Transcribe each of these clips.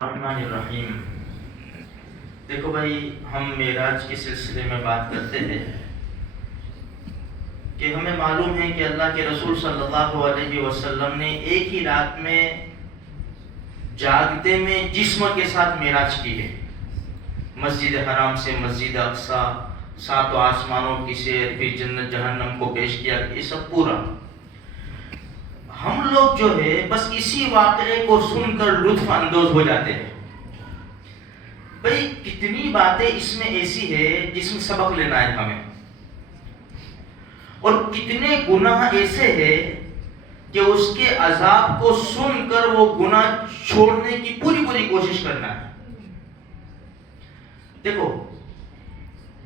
الرحمن الرحیم۔ دیکھو بھائی، ہم معراج کے سلسلے میں بات کرتے ہیں کہ ہمیں معلوم ہے کہ اللہ کے رسول صلی اللہ علیہ وسلم نے ایک ہی رات میں جاگتے میں جسم کے ساتھ معراج کی ہے۔ مسجد حرام سے مسجد اقصی، ساتوں آسمانوں کی سیر، پھر جنت جہنم کو پیش کیا، یہ سب پورا۔ ہم لوگ جو ہے بس اسی واقعے کو سن کر لطف اندوز ہو جاتے ہیں۔ بھئی کتنی باتیں اس میں ایسی ہے جس میں سبق لینا ہے ہمیں، اور کتنے گناہ ایسے ہیں کہ اس کے عذاب کو سن کر وہ گناہ چھوڑنے کی پوری کوشش کرنا ہے۔ دیکھو،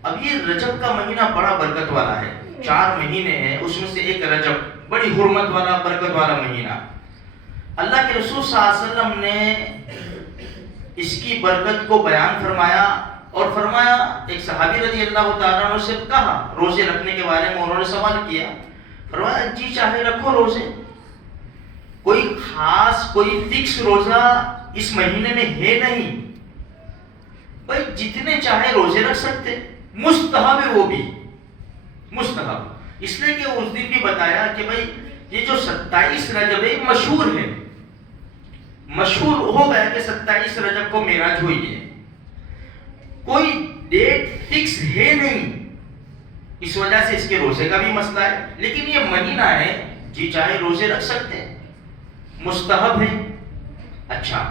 اب یہ رجب کا مہینہ بڑا برکت والا ہے۔ 4 مہینے ہیں، اس میں سے ایک رجب بڑی حرمت والا، برکت والا مہینہ۔ اللہ کے رسول صلی اللہ علیہ وسلم نے اس کی برکت کو بیان فرمایا، اور فرمایا، ایک صحابی رضی اللہ تعالیٰ عنہ سے کہا روزے رکھنے کے بارے میں، انہوں نے سوال کیا، فرمایا جی چاہے رکھو روزے، کوئی خاص کوئی فکس روزہ اس مہینے میں ہے نہیں، بھائی جتنے چاہے روزے رکھ سکتے، مستحب ہے، وہ بھی مستحب، اس لیے کہ اس دن بھی بتایا کہ بھائی یہ جو 27 رجب ہے مشہور ہے، مشہور ہو گیا کہ 27 رجب کو معراج ہوئی ہے، کوئی ڈیٹ فکس ہے نہیں، اس وجہ سے اس کے روزے کا بھی مسئلہ ہے، لیکن یہ مہینہ ہے جی چاہے روزے رکھ سکتے ہیں، مستحب ہے۔ اچھا،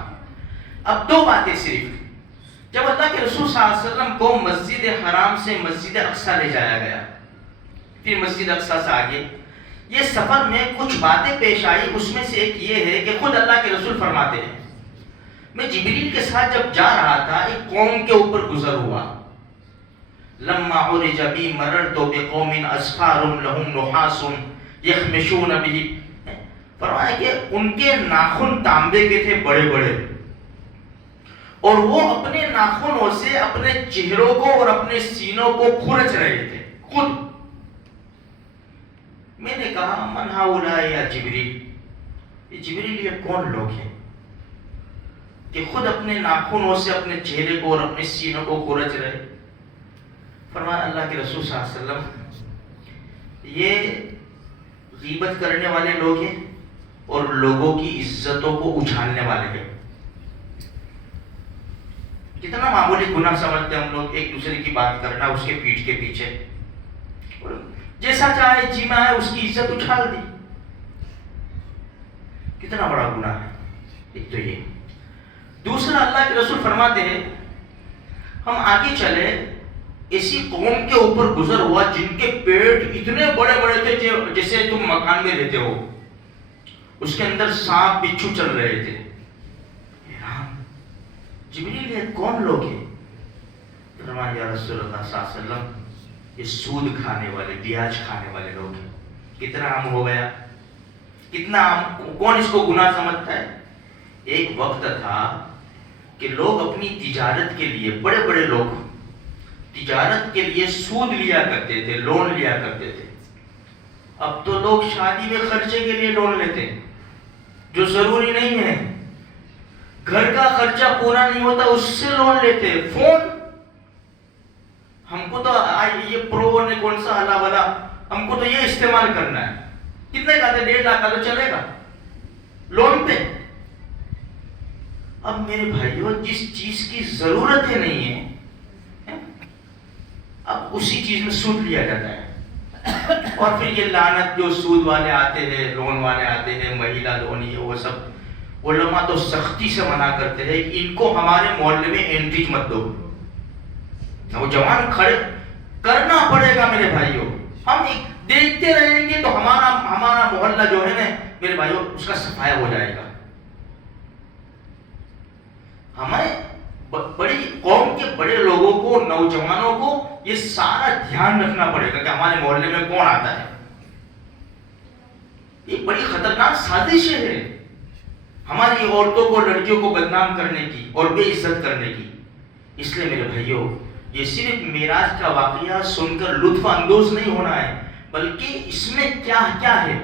اب 2 باتیں صرف، جب اللہ کے رسول صلی اللہ علیہ وسلم کو مسجد حرام سے مسجد اقصی لے جایا گیا، پھر مسجد اقصی سے آگے یہ سفر میں کچھ باتیں پیش آئی، اس میں سے ایک یہ ہے کہ خود اللہ کے رسول فرماتے ہیں، میں جبریل کے ساتھ جب جا رہا تھا ایک قوم کے اوپر گزر ہوا، لما عرج بی مررت بقوم اصفار لهم نحاس یخمشون به، فرمایا کہ ان کے ناخن تانبے کے تھے بڑے بڑے، اور وہ اپنے ناخنوں سے اپنے چہروں کو اور اپنے سینوں کو کھرچ رہے تھے خود۔ میں نے کہا من ہؤلاء یا جبریل، جبریل یہ کون لوگ ہیں کہ خود اپنے ناخنوں سے اپنے چہرے کو اور اپنے سینوں کو کھرچ رہے؟ فرمایا اللہ کے رسول صلی اللہ علیہ وسلم، یہ غیبت کرنے والے لوگ ہیں اور لوگوں کی عزتوں کو اچھالنے والے ہیں۔ کتنا معمولی گناہ سمجھتے ہیں ہم لوگ، ایک دوسرے کی بات کرنا اس کے پیٹھ کے پیچھے، جیسا چاہے جی میں آئے اس کی عزت اچھال دی، کتنا بڑا گناہ ہے۔ ایک تو یہ، دوسرا اللہ کے رسول فرماتے ہیں ہم آگے چلے، ایسی قوم کے اوپر گزر ہوا جن کے پیٹ اتنے بڑے بڑے تھے جیسے تم مکان میں رہتے ہو، اس کے اندر سانپ بچھو چل رہے تھے۔ جبریل یہ کون لوگ ہیں؟ فرمایا یا رسول اللہ صلی اللہ علیہ وسلم، یہ سود کھانے والے، بیاج کھانے والے لوگ ہیں۔ کتنا عام ہو گیا، کتنا عام، کون اس کو گناہ سمجھتا ہے؟ ایک وقت تھا کہ لوگ اپنی تجارت کے لیے، بڑے بڑے لوگ تجارت کے لیے سود لیا کرتے تھے، لون لیا کرتے تھے۔ اب تو لوگ شادی میں خرچے کے لیے لون لیتے ہیں جو ضروری نہیں ہے، گھر کا خرچہ پورا نہیں ہوتا اس سے لون لیتے ہیں۔ فون، ہم کو تو یہ پرو نے کون سا ہلا والا، ہم کو تو یہ استعمال کرنا ہے، کتنے کا تھا؟ 1.5 لاکھ کا تو چلے گا لون پہ۔ اب میرے بھائیوں، جس چیز کی ضرورت ہے نہیں ہے، اب اسی چیز میں سود لیا جاتا ہے، اور پھر یہ لعنت جو سود والے آتے ہیں، لون والے آتے ہیں، مہیلا لون، یہ وہ سب، علماء تو سختی سے منع کرتے ہیں کہ ان کو ہمارے محلے میں انٹری مت دو، نوجوان کھڑے کرنا پڑے گا میرے بھائیوں، ہم دیکھتے رہیں گے تو ہمارا محلہ جو ہے نا میرے بھائیوں اس کا صفایا ہو جائے گا۔ ہمیں بڑی قوم کے بڑے لوگوں کو، نوجوانوں کو یہ سارا دھیان رکھنا پڑے گا کہ ہمارے محلے میں کون آتا ہے۔ یہ بڑی خطرناک سازش ہے ہماری عورتوں کو، لڑکیوں کو بدنام کرنے کی اور بے عزت کرنے کی۔ اس لیے میرے بھائیوں، یہ صرف معراج کا واقعہ سن کر لطف اندوز نہیں ہونا ہے، بلکہ اس میں کیا کیا ہے،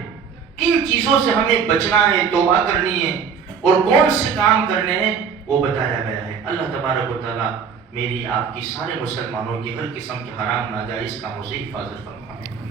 کن چیزوں سے ہمیں بچنا ہے، توبہ کرنی ہے، اور کون سے کام کرنے ہیں، وہ بتایا گیا ہے۔ اللہ تبارک و تعالیٰ میری آپ کی سارے مسلمانوں کی ہر قسم کے حرام ناجائز کاموں سے حفاظت فرمائے۔